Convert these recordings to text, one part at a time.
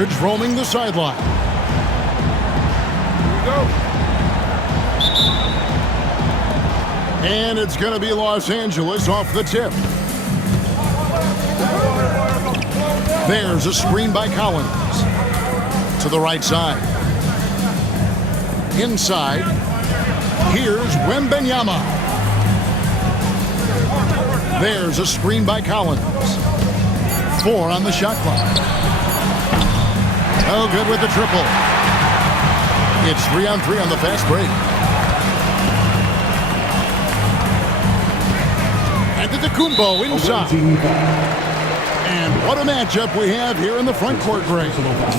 scrimmage roaming the sideline. Here we go. And it's going to be Los Angeles off the tip. There's a screen by Collins. To the right side. Inside. Here's Wembenyama. There's a screen by Collins. 4 on the shot clock. Oh, good with the triple. It's 3-on-3 on the fast break. And Antetokounmpo inside. And what a matchup we have here in the front court, Greg.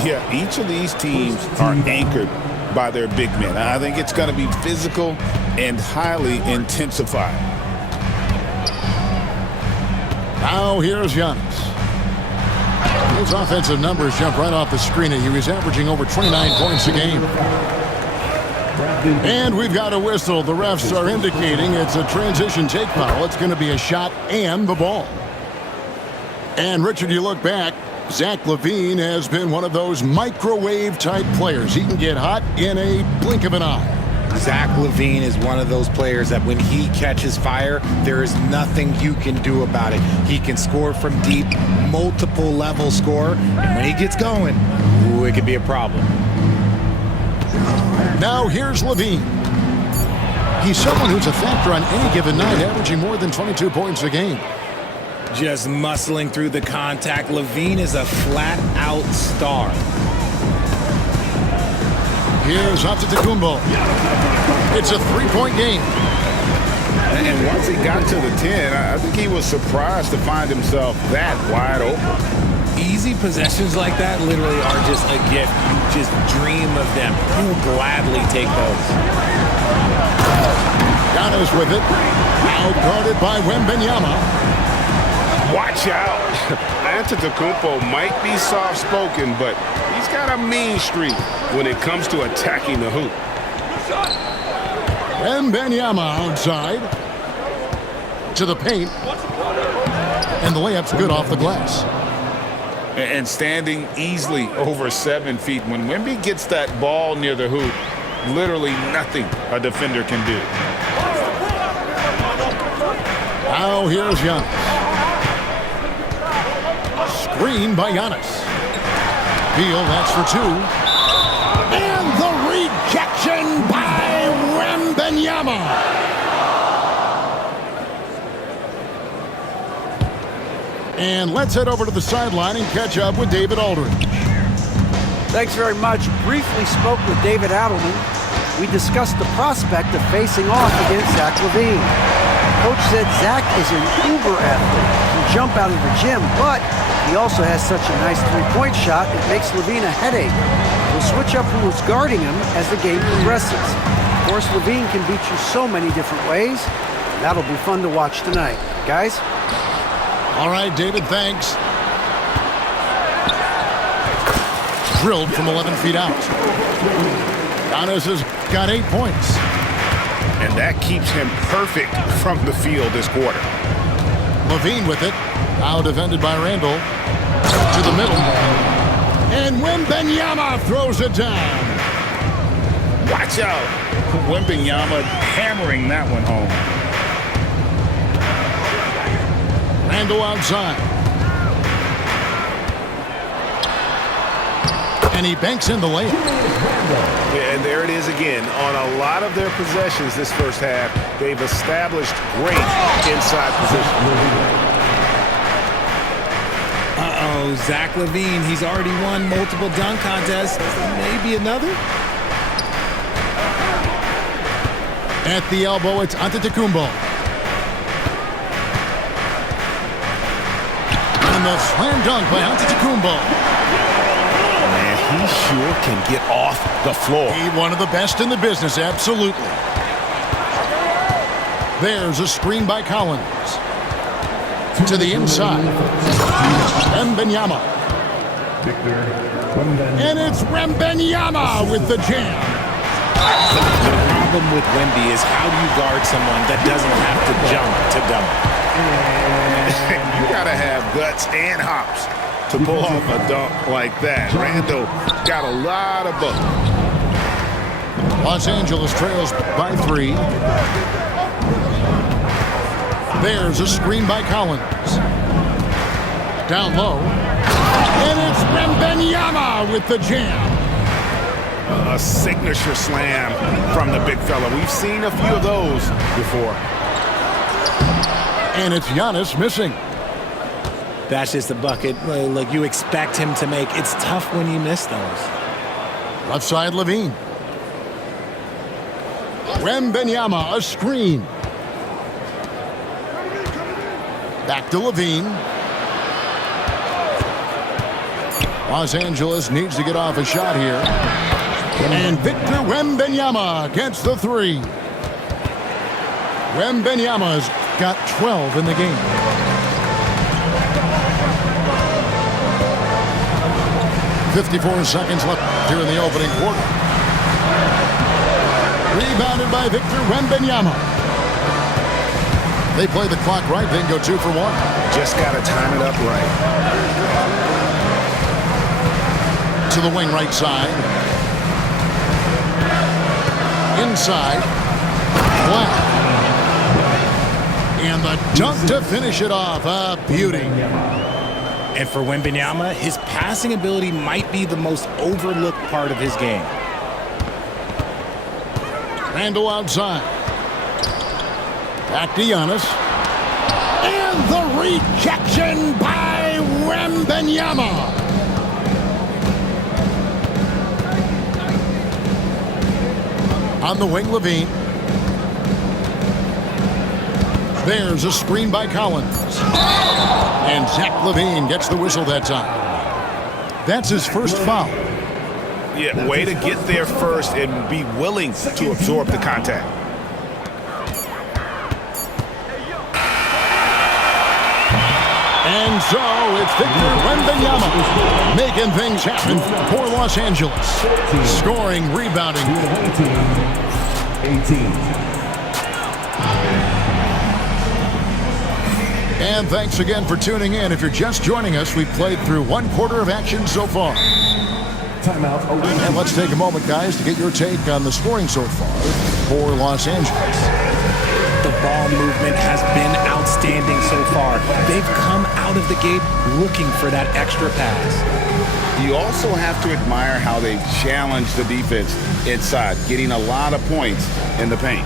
Yeah, each of these teams are anchored by their big men. I think it's going to be physical and highly intensified. Now here's Giannis. His offensive numbers jump right off the screen. He was averaging over 29 points a game. And we've got a whistle. The refs are indicating it's a transition take foul. It's going to be a shot and the ball. And, Richard, you look back, Zach LaVine has been one of those microwave-type players. He can get hot in a blink of an eye. Zach LaVine is one of those players that when he catches fire, there is nothing you can do about it. He can score from deep, multiple level score, and when he gets going, ooh, it could be a problem. Now here's LaVine. He's someone who's a factor on any given night, averaging more than 22 points a game. Just muscling through the contact. LaVine is a flat-out star. Here's Antetokounmpo. It's a three-point game. And once he got to the 10, I think he was surprised to find himself that wide open. Easy possessions like that literally are just a gift. You just dream of them. You'll gladly take those. Giannis with it. Now guarded by Wembenyama. Watch out. Antetokounmpo might be soft-spoken, but he's got a mean streak when it comes to attacking the hoop. Wembenyama outside. To the paint. And the layup's good off the glass. And standing easily over 7 feet. When Wemby gets that ball near the hoop, literally nothing a defender can do. Now here's Giannis. Screen by Giannis. Beal, that's for 2. And the rejection by Wembenyama. And let's head over to the sideline and catch up with David Aldridge. Thanks very much. Briefly spoke with David Adelman. We discussed the prospect of facing off against Zach LaVine. Coach said Zach is an uber athlete. He can jump out of the gym, but he also has such a nice three-point shot, it makes LaVine a headache. We'll switch up who's guarding him as the game progresses. Of course, LaVine can beat you so many different ways. That'll be fun to watch tonight. Guys? All right, David, thanks. Drilled from 11 feet out. Giannis has got 8 points. And that keeps him perfect from the field this quarter. LaVine with it. Now defended by Randall. To the middle. And Wembenyama throws it down. Watch out. Wembenyama hammering that one home. Randall outside. And he banks in the layup. Yeah, and there it is again. On a lot of their possessions this first half, they've established great inside position. Uh-oh, Zach LaVine, he's already won multiple dunk contests. Maybe another? At the elbow, it's Antetokounmpo. And the slam dunk by Antetokounmpo. Man, he sure can get off the floor. He one of the best in the business, absolutely. There's a screen by Collins. To the inside. Wembenyama. And it's Wembenyama with the jam. The problem with Wemby is how do you guard someone that doesn't have to jump to dunk? You gotta have guts and hops. to pull off a dunk like that. Randall got a lot of buck. Los Angeles trails by 3. There's a screen by Collins. Down low. And it's Wembanyama with the jam. A signature slam from the big fella. We've seen a few of those before. And it's Giannis missing. That's just a bucket like you expect him to make. It's tough when you miss those. Left side, Levine. Wembanyama, a screen. Back to Levine. Los Angeles needs to get off a shot here. And Victor Wembanyama gets the 3. Wembanyama's got 12 in the game. .54 seconds left here in the opening quarter. Rebounded by Victor Wembanyama. They play the clock right, they can go 2 for 1. Just got to time it up right. To the wing right side. Inside. Black. And the dunk to finish it off. A beauty. And for Wembanyama, his passing ability might be the most overlooked part of his game. Randall outside. Back to Giannis. And the rejection by Wembanyama. On the wing, Levine. There's a screen by Collins. And Zach Levine gets the whistle that time. That's his first foul. Yeah, way to get there first and be willing to absorb the contact. And so it's Victor Wembanyama making things happen for Los Angeles. Scoring, rebounding. 18. And thanks again for tuning in. If you're just joining us, we've played through 1 quarter of action so far. Timeout. And let's take a moment, guys, to get your take on the scoring so far for Los Angeles. The ball movement has been outstanding so far. They've come out of the gate looking for that extra pass. You also have to admire how they've challenged the defense inside, getting a lot of points in the paint.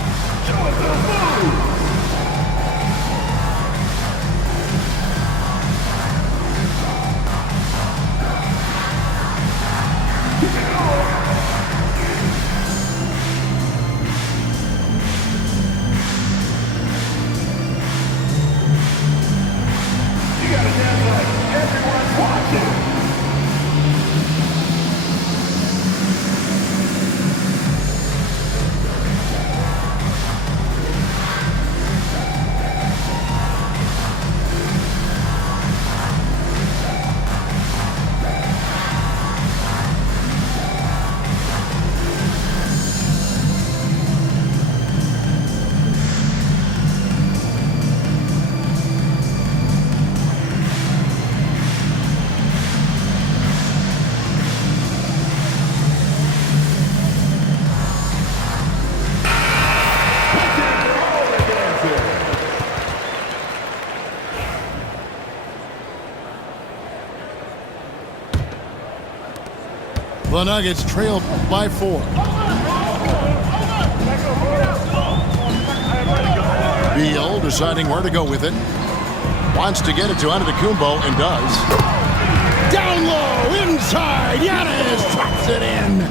The Nuggets trailed by 4. Beal deciding where to go with it. Wants to get it to Antetokounmpo and does. Down low, inside, Giannis drops it in.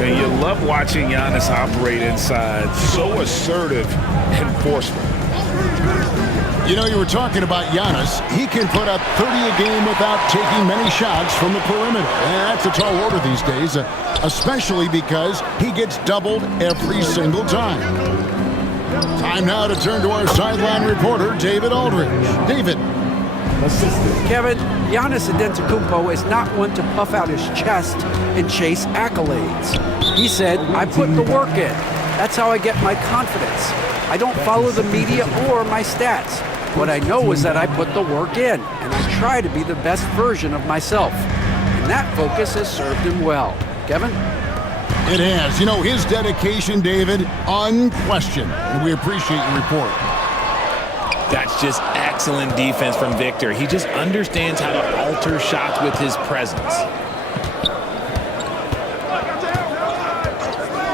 And you love watching Giannis operate inside. So assertive and forceful. You know, you were talking about Giannis. He can put up 30 a game without taking many shots from the perimeter. And that's a tall order these days, especially because he gets doubled every single time. Time now to turn to our sideline reporter, David Aldridge. David. Kevin, Giannis Antetokounmpo is not one to puff out his chest and chase accolades. He said, I put the work in. That's how I get my confidence. I don't follow the media or my stats. What I know is that I put the work in, and I try to be the best version of myself. And that focus has served him well. Kevin? It has. You know, his dedication, David, unquestioned. And we appreciate your report. That's just excellent defense from Victor. He just understands how to alter shots with his presence.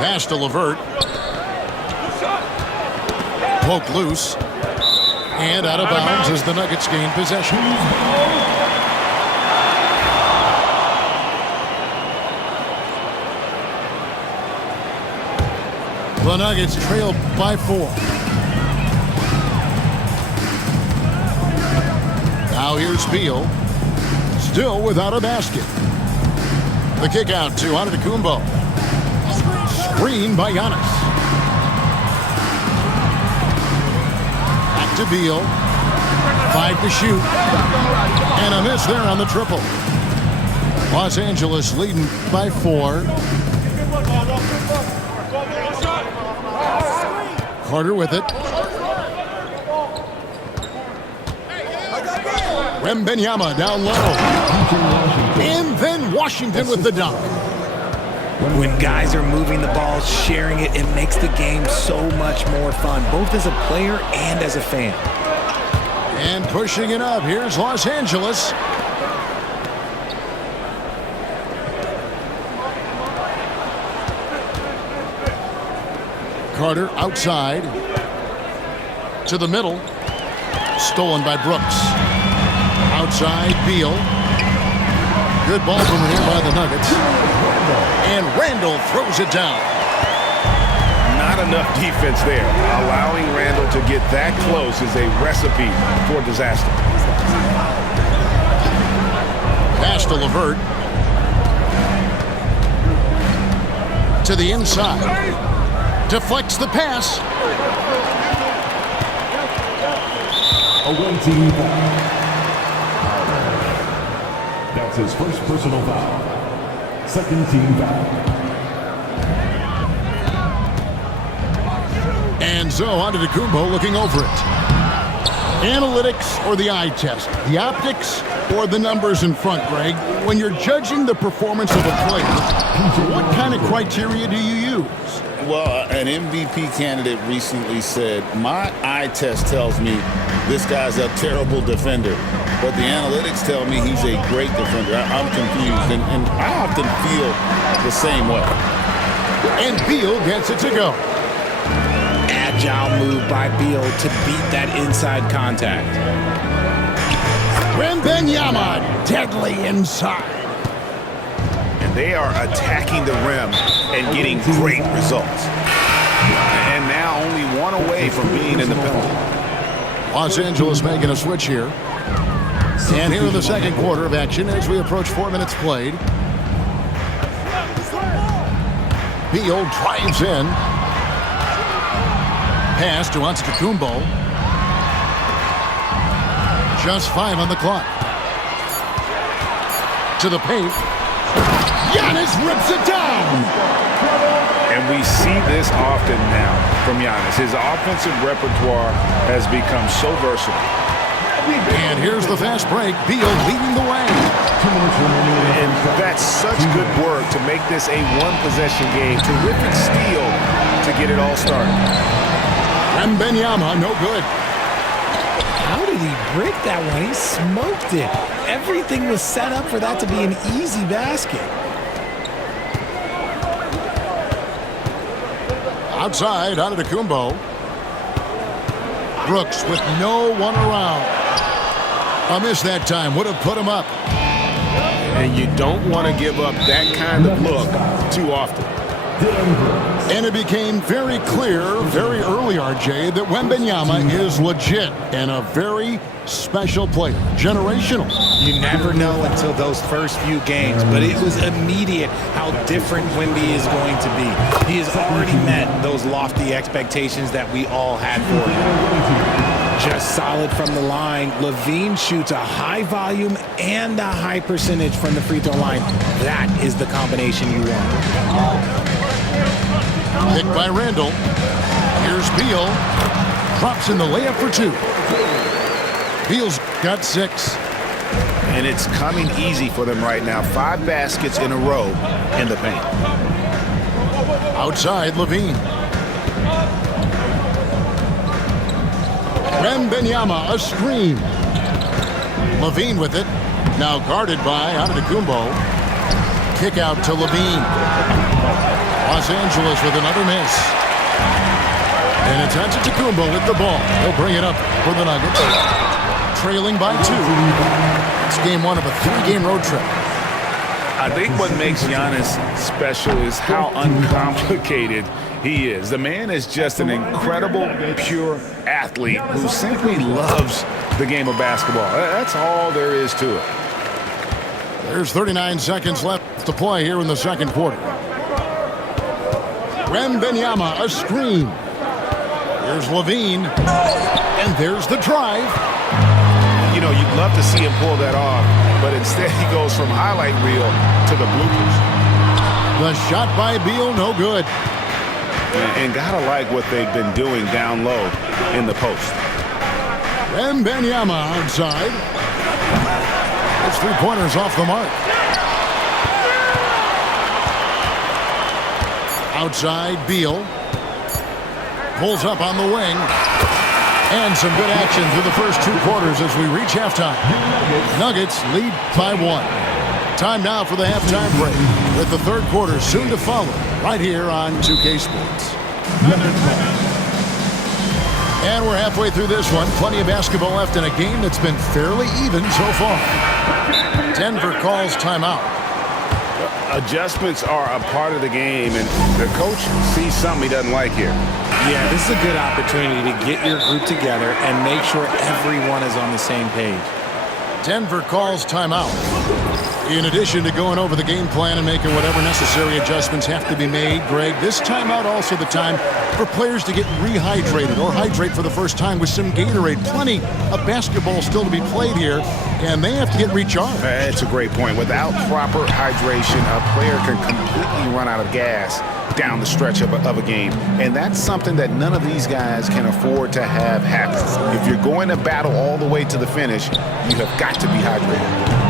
Pass to Levert. Poke loose. And out of bounds as the Nuggets gain possession. The Nuggets trail by 4. Now here's Beal. Still without a basket. The kick out to Antetokounmpo. Screen by Giannis. Back to Beal. 5 to shoot. And a miss there on the triple. Los Angeles leading by 4. Carter with it. Wembanyama down low. And then Washington with the dunk. When guys are moving the ball, sharing it, it makes the game so much more fun, both as a player and as a fan. And pushing it up, here's Los Angeles. Carter outside. To the middle. Stolen by Brooks. Outside, Beal. Good ball from here by the Nuggets. And Randall throws it down. Not enough defense there. Allowing Randall to get that close is a recipe for disaster. Pass to Levert. To the inside. Deflects the pass. Away team foul. That's his first personal foul. Second team foul. And so Antetokounmpo looking over it. Analytics or the eye test? The optics or the numbers in front, Greg? When you're judging the performance of a player, what kind of criteria do you use? Well, an MVP candidate recently said, my eye test tells me this guy's a terrible defender, but the analytics tell me he's a great defender. I'm confused, and I often feel the same way. And Beal gets it to go. Agile move by Beal to beat that inside contact. Wembanyama deadly inside. And they are attacking the rim and getting great results. And now only one away from being in the penalty. Los Angeles making a switch here. And here in the second quarter of action as we approach 4 minutes played. Beal drives in. Pass to Antetokounmpo. Just 5 on the clock. To the paint. Giannis rips it down. And we see this often now from Giannis. His offensive repertoire has become so versatile. And here's the fast break. Beal leading the way. And that's such good work to make this a one-possession game. Terrific steal to get it all started. Wembanyama, no good. How did he break that one? He smoked it. Everything was set up for that to be an easy basket. Outside, Antetokounmpo. Brooks with no one around. A miss that time. Would have put him up. And you don't want to give up that kind of look too often. And it became very clear very early, RJ, that Wembanyama is legit and a very special player. Generational. You never know until those first few games, but it was immediate how different Wemby is going to be. He has already met those lofty expectations that we all had for him. Just solid from the line. Levine shoots a high volume and a high percentage from the free throw line. That is the combination you want. Picked by Randall. Here's Beal. Drops in the layup for 2. Beal's got 6. And it's coming easy for them right now. 5 baskets in a row in the paint. Outside, Levine. Wembanyama, a screen. Levine with it. Now guarded by Antetokounmpo. Kick out to Levine. Los Angeles with another miss. And it's Antetokounmpo with the ball. He'll bring it up for the Nuggets. Trailing by 2. It's game 1 of a 3-game road trip. I think what makes Giannis special is how uncomplicated he is. The man is just an incredible, pure athlete who simply loves the game of basketball. That's all there is to it. There's 39 seconds left to play here in the second quarter. Wembanyama, a screen. Here's Levine. And there's the drive. You know, you'd love to see him pull that off, but instead he goes from highlight reel to the bloopers. The shot by Beal, no good. And gotta like what they've been doing down low in the post. Wembanyama outside. It's 3-pointers off the mark. Outside, Beal. Pulls up on the wing. And some good action through the first 2 quarters as we reach halftime. Nuggets lead by 1. Time now for the halftime break, with the third quarter soon to follow, right here on 2K Sports. And we're halfway through this one. Plenty of basketball left in a game that's been fairly even so far. Denver calls timeout. Adjustments are a part of the game, and the coach sees something he doesn't like here. Yeah, this is a good opportunity to get your group together and make sure everyone is on the same page. Denver calls timeout. In addition to going over the game plan and making whatever necessary adjustments have to be made, Greg, this timeout also the time for players to get rehydrated or hydrate for the first time with some Gatorade. Plenty of basketball still to be played here, and they have to get recharged. That's a great point. Without proper hydration, a player can completely run out of gas down the stretch of a game. And that's something that none of these guys can afford to have happen. If you're going to battle all the way to the finish, you have got to be hydrated.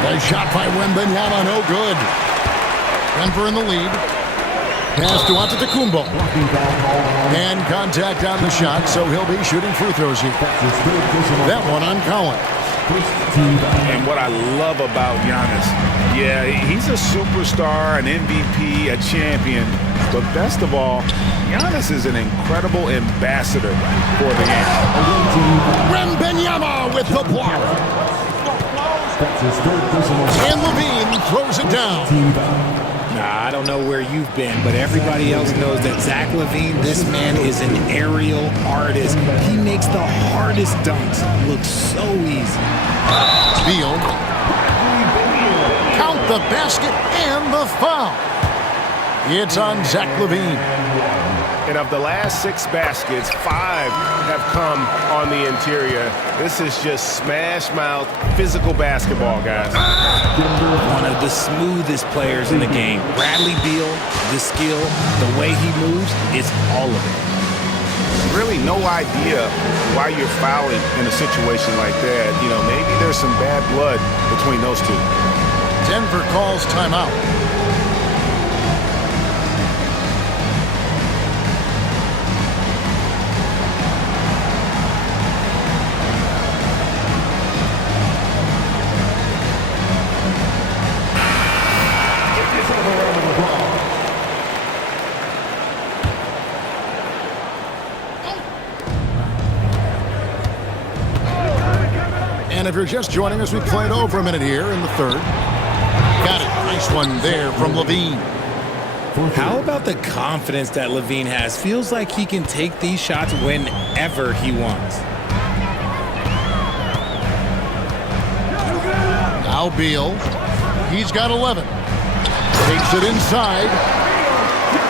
Nice shot by Wembanyama, no good. Denver in the lead. Pass to Antetokounmpo. And contact on the shot, so he'll be shooting free throws here. That one on Collins. And what I love about Giannis, yeah, he's a superstar, an MVP, a champion, but best of all, Giannis is an incredible ambassador for the game. Wembanyama with the block. And Levine throws it down. Nah, I don't know where you've been, but everybody else knows that Zach LaVine, this man is an aerial artist. He makes the hardest dunks look so easy. Beal. Count the basket and the foul. It's on Zach LaVine. And of the last 6 baskets, 5 have come on the interior. This is just smash-mouth, physical basketball, guys. One of the smoothest players in the game. Bradley Beal, the skill, the way he moves, it's all of it. Really no idea why you're fouling in a situation like that. You know, maybe there's some bad blood between those two. Denver calls timeout. And if you're just joining us, we played over a minute here in the third. Got it. Nice one there from Levine. How about the confidence that Levine has? Feels like he can take these shots whenever he wants. Now Beal. He's got 11. Takes it inside.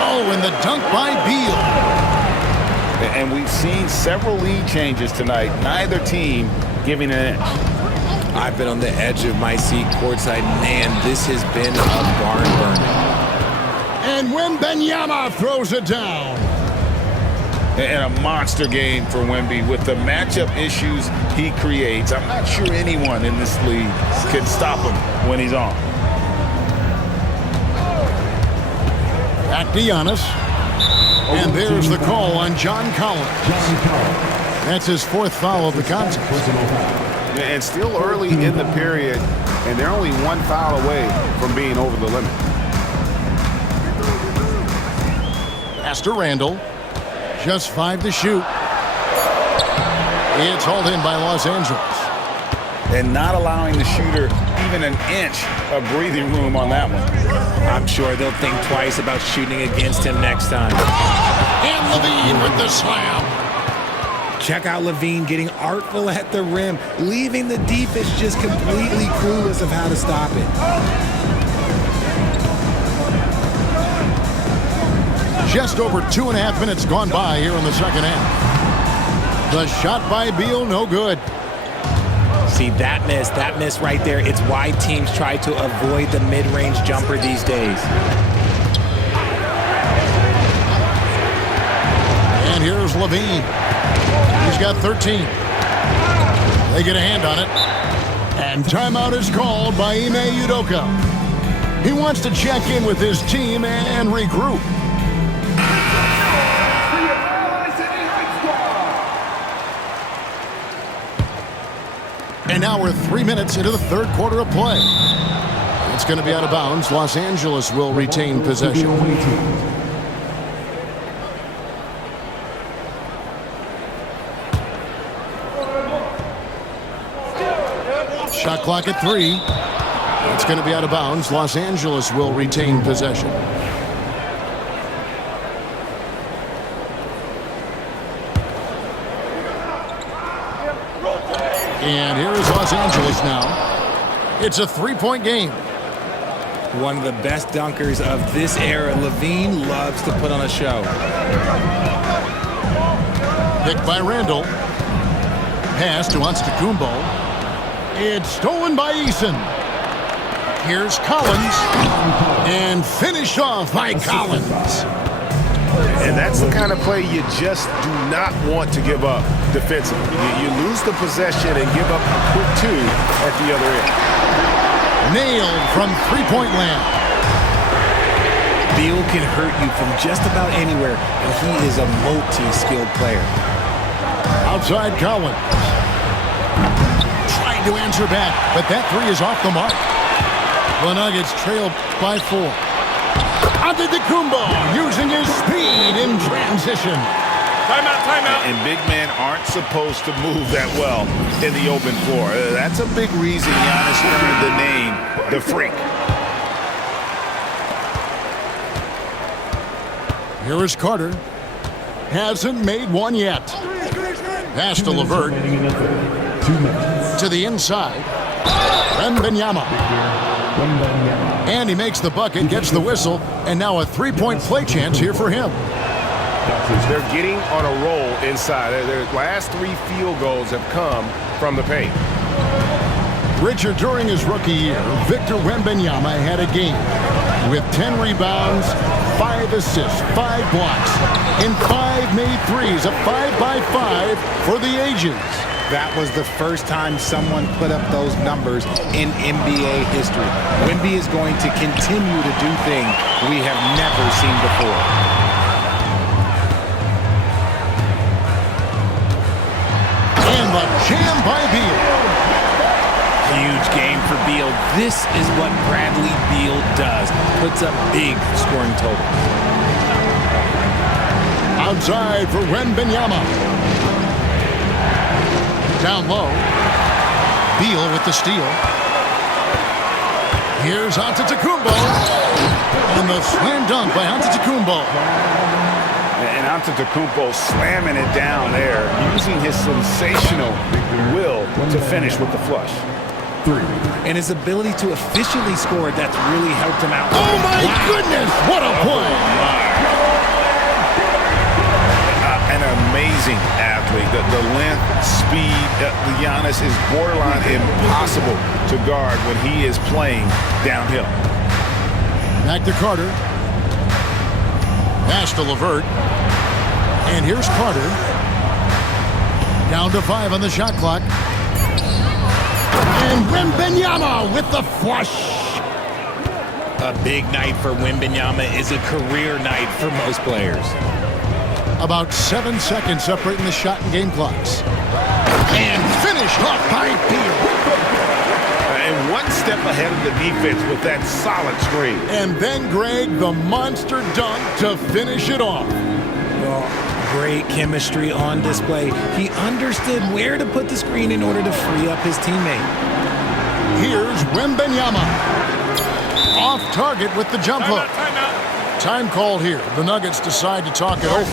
Oh, and the dunk by Beal. And we've seen several lead changes tonight. Neither team giving an inch. I've been on the edge of my seat courtside. Man, this has been a barn burner. And Wembanyama throws it down. And a monster game for Wemby with the matchup issues he creates. I'm not sure anyone in this league can stop him when he's on. Back to Giannis. And there's the call on John Collins. That's his fourth foul of the contest. And still early in the period, and they're only one foul away from being over the limit. Pass to Randall. Just 5 to shoot. It's hauled in by Los Angeles. And not allowing the shooter even an inch of breathing room on that one. I'm sure they'll think twice about shooting against him next time. And Levine with the slam. Check out Levine getting artful at the rim, leaving the defense just completely clueless of how to stop it. Just over 2.5 minutes gone by here in the second half. The shot by Beal, no good. See, that miss right there, it's why teams try to avoid the mid-range jumper these days. And here's Levine. He's got 13. They get a hand on it. And timeout is called by Ime Udoka. He wants to check in with his team and regroup. And now we're 3 minutes into the third quarter of play. It's going to be out of bounds. Los Angeles will retain possession. Shot clock at 3. It's going to be out of bounds. Los Angeles will retain possession. And here is Los Angeles now. It's a 3-point game. One of the best dunkers of this era. Levine loves to put on a show. Picked by Randall. Pass to Antetokounmpo. It's stolen by Eason. Here's Collins. And finished off by Collins. And that's the kind of play you just do not want to give up defensively. You lose the possession and give up a quick 2 at the other end. Nailed from three-point land. Beal can hurt you from just about anywhere, and he is a multi-skilled player. Outside Collins. Trying to answer back, but that 3 is off the mark. The Nuggets trail by 4. Antetokounmpo using his speed in transition. Timeout. And big men aren't supposed to move that well in the open floor. That's a big reason Giannis earned the name, the Freak. Here is Carter. Hasn't made one yet. Pass to LeVert. To the inside. Wembanyama. And he makes the bucket, gets the whistle, and now a 3-point play chance here for him. They're getting on a roll inside. Their last 3 field goals have come from the paint. Richard, during his rookie year, Victor Wembanyama had a game with 10 rebounds, 5 assists, 5 blocks, and 5 made threes, a 5-by-5 for the ages. That was the first time someone put up those numbers in NBA history. Wemby is going to continue to do things we have never seen before. And the jam by Beal. Huge game for Beal. This is what Bradley Beal does. Puts up big scoring totals. Outside for Wembanyama. Down low. Beal with the steal. Here's Antetokounmpo. And the slam dunk by Antetokounmpo. And Antetokounmpo slamming it down there, using his sensational will to finish with the flush. 3. And his ability to efficiently score, that's really helped him out. Oh my goodness, what a play! An amazing athlete. The length, speed, Giannis is borderline impossible to guard when he is playing downhill. Back to Carter. Pass to LeVert. And here's Carter. Down to 5 on the shot clock. And Wembanyama with the flush. A big night for Wembanyama is a career night for most players. About 7 seconds separating the shot and game clocks. And finished off by Beal. And one step ahead of the defense with that solid screen. And then, Greg, the monster dunk to finish it off. Well, great chemistry on display. He understood where to put the screen in order to free up his teammate. Here's Wembanyama. Off target with the jump hook. Time called here. The Nuggets decide to talk it over.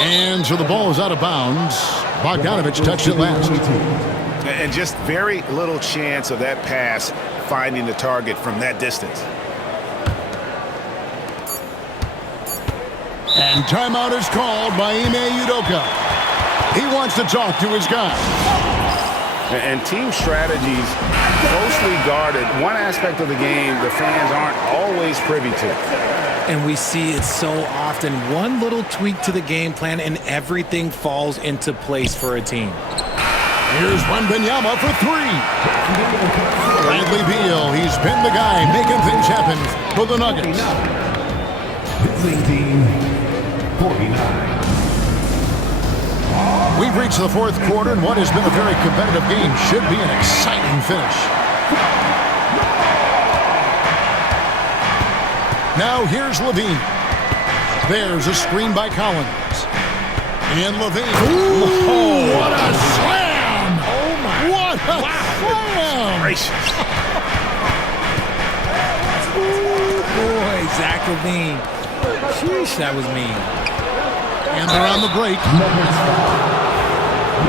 And so the ball is out of bounds. Bogdanovich touched it last. And just very little chance of that pass finding the target from that distance. And timeout is called by Ime Udoka. He wants to talk to his guy. And team strategies closely guarded. One aspect of the game the fans aren't always privy to. And we see it so often. One little tweak to the game plan and everything falls into place for a team. Here's Wembanyama for 3. Bradley Beal, he's been the guy making things happen for the Nuggets. Visiting team, 49. We've reached the 4th quarter, and what has been a very competitive game should be an exciting finish. Now here's Levine. There's a screen by Collins. And Levine. Ooh, what a slam! Oh, my. What a slam! Gracious. Ooh, boy, Zach Levine. Sheesh, that was mean. And they're on the break.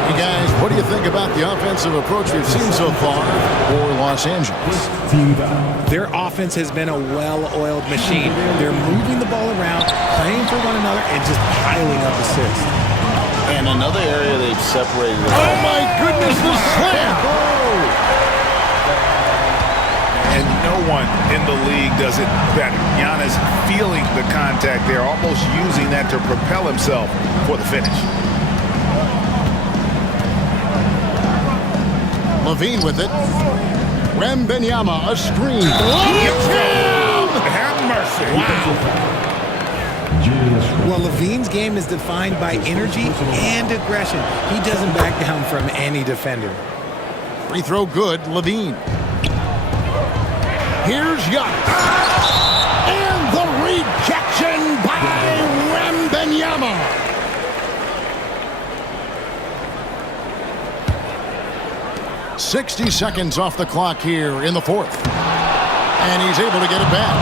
Hey, guys, what do you think about the offensive approach we've seen so far for Los Angeles? Team foul. Their offense has been a well-oiled machine. They're moving the ball around, playing for one another, and just piling up assists. And another area they've separated. Oh, my goodness, the slam! And no one in the league does it better. Giannis feeling the contact there, almost using that to propel himself for the finish. Levine with it. Wembanyama, a screen. Have mercy. Well, Levine's game is defined by energy and aggression. He doesn't back down from any defender. Free throw good, Levine. Here's Giannis. And the rejection by Wembanyama. 60 seconds off the clock here in the 4th. And he's able to get it back.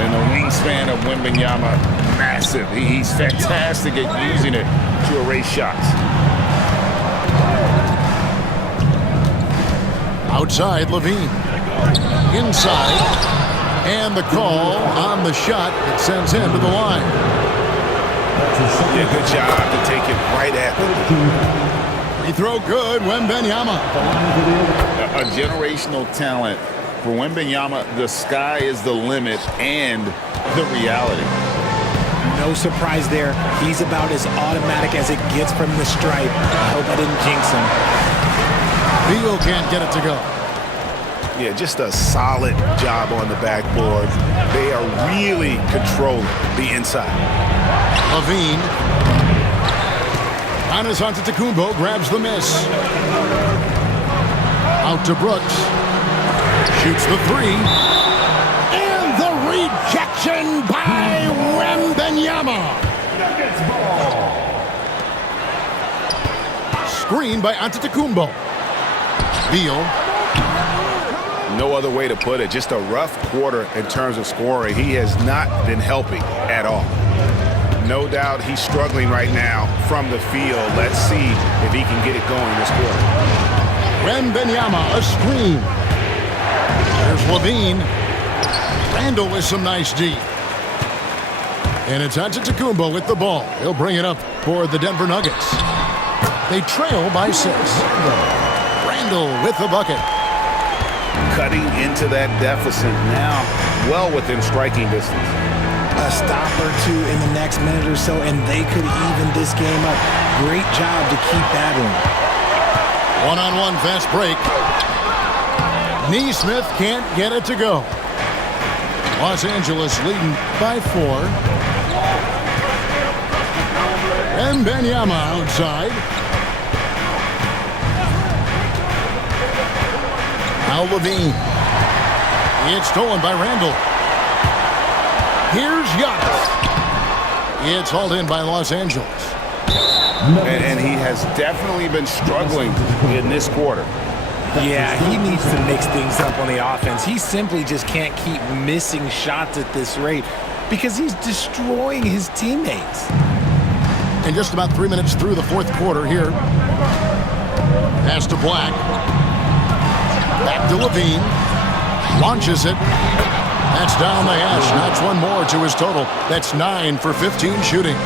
And the wingspan of Wembanyama, massive. He's fantastic at using it to erase shots. Outside, Levine. Inside. And the call on the shot that sends him to the line. Yeah, good job to take it right at them. Free throw good, Wembanyama. A generational talent. For Wembanyama, the sky is the limit and the reality. No surprise there. He's about as automatic as it gets from the stripe. I hope I didn't jinx him. Beal can't get it to go. Yeah, just a solid job on the backboard. They are really controlling the inside. Levine. Giannis Antetokounmpo grabs the miss. Out to Brooks. Shoots the 3. And the rejection by Wembanyama. Screen by Antetokounmpo. Beal. No other way to put it. Just a rough quarter in terms of scoring. He has not been helping at all. No doubt he's struggling right now from the field. Let's see if he can get it going this quarter. Wembanyama, a screen. There's Levine. Randall with some nice D. And it's Antetokounmpo with the ball. He'll bring it up for the Denver Nuggets. They trail by 6. Randall with the bucket. Cutting into that deficit now, well within striking distance. A stop or two in the next minute or so, and they could even this game up. Great job to keep battling. One-on-one fast break. Neesmith can't get it to go. Los Angeles leading by 4. And Wembanyama outside. Now Levine. It's stolen by Randall. Here's Giannis. It's hauled in by Los Angeles. And he has definitely been struggling in this quarter. Yeah, he needs to mix things up on the offense. He simply just can't keep missing shots at this rate because he's destroying his teammates. And just about 3 minutes through the fourth quarter here. Pass to Black. Back to Levine. Launches it. That's down the hash. Knocks one more to his total. That's 9 for 15 shooting.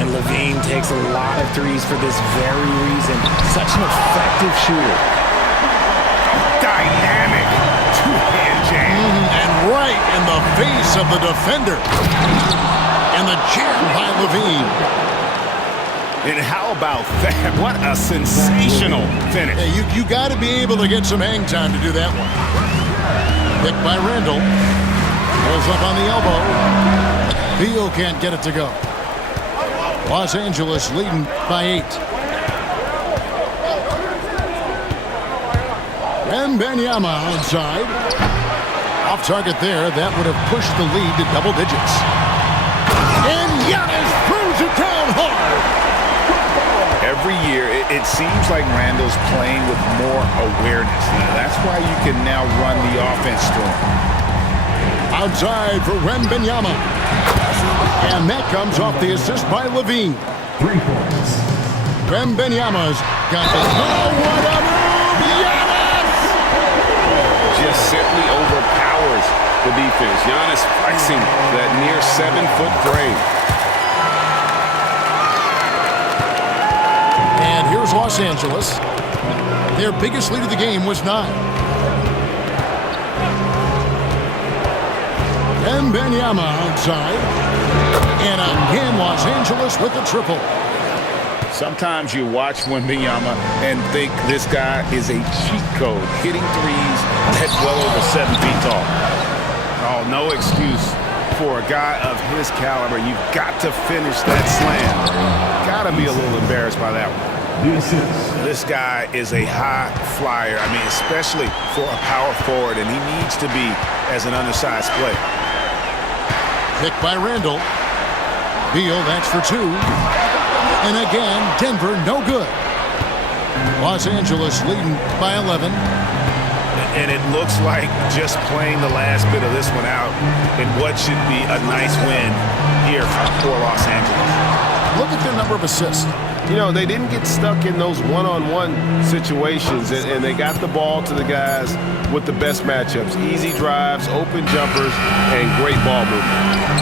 And Levine takes a lot of threes for this very reason. Such an effective shooter. Dynamic two-hand jam. And right in the face of the defender. And the jam by Levine. And how about that? What a sensational finish. Hey, you got to be able to get some hang time to do that one. Picked by Randall. Pulls up on the elbow. Beal can't get it to go. Los Angeles leading by 8. And Wembanyama outside. Off target there. That would have pushed the lead to double digits. And Giannis throws it down hard. Every year, it seems like Randall's playing with more awareness. Now, that's why you can now run the offense through him. Outside for Wembanyama. And that comes off the assist by Levine. 3 points. Wembanyama's got the... Oh, what a move! Giannis! Just simply overpowers the defense. Giannis flexing that near 7-foot frame. And here's Los Angeles. Their biggest lead of the game was 9. And Wembanyama outside. And again, Los Angeles with the triple. Sometimes you watch Wembanyama and think this guy is a cheat code, hitting threes at well over 7 feet tall. Oh, no excuse for a guy of his caliber. You've got to finish that slam. Got to be a little embarrassed by that one. This guy is a high flyer. I mean, especially for a power forward, and he needs to be as an undersized player. Picked by Randall. Beal, that's for 2. And again, Denver, no good. Los Angeles leading by 11. And it looks like just playing the last bit of this one out in what should be a nice win here for Los Angeles. Look at their number of assists. You know, they didn't get stuck in those one-on-one situations, and they got the ball to the guys with the best matchups. Easy drives, open jumpers, and great ball movement.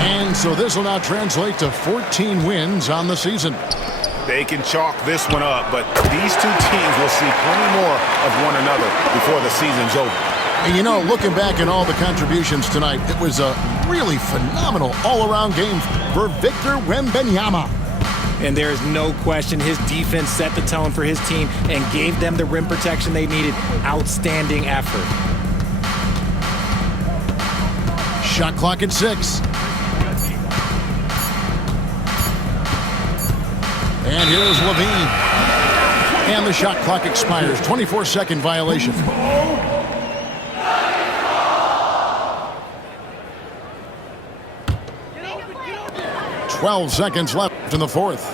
And so this will now translate to 14 wins on the season. They can chalk this one up, but these two teams will see plenty more of one another before the season's over. And you know, looking back at all the contributions tonight, it was a really phenomenal all-around game for Victor Wembanyama. And there is no question his defense set the tone for his team and gave them the rim protection they needed. Outstanding effort. Shot clock at 6. And here's Levine. And the shot clock expires. 24-second violation. $12 left in the fourth.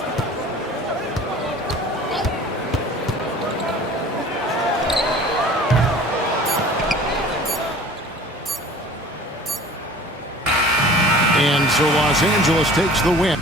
And so Los Angeles takes the win.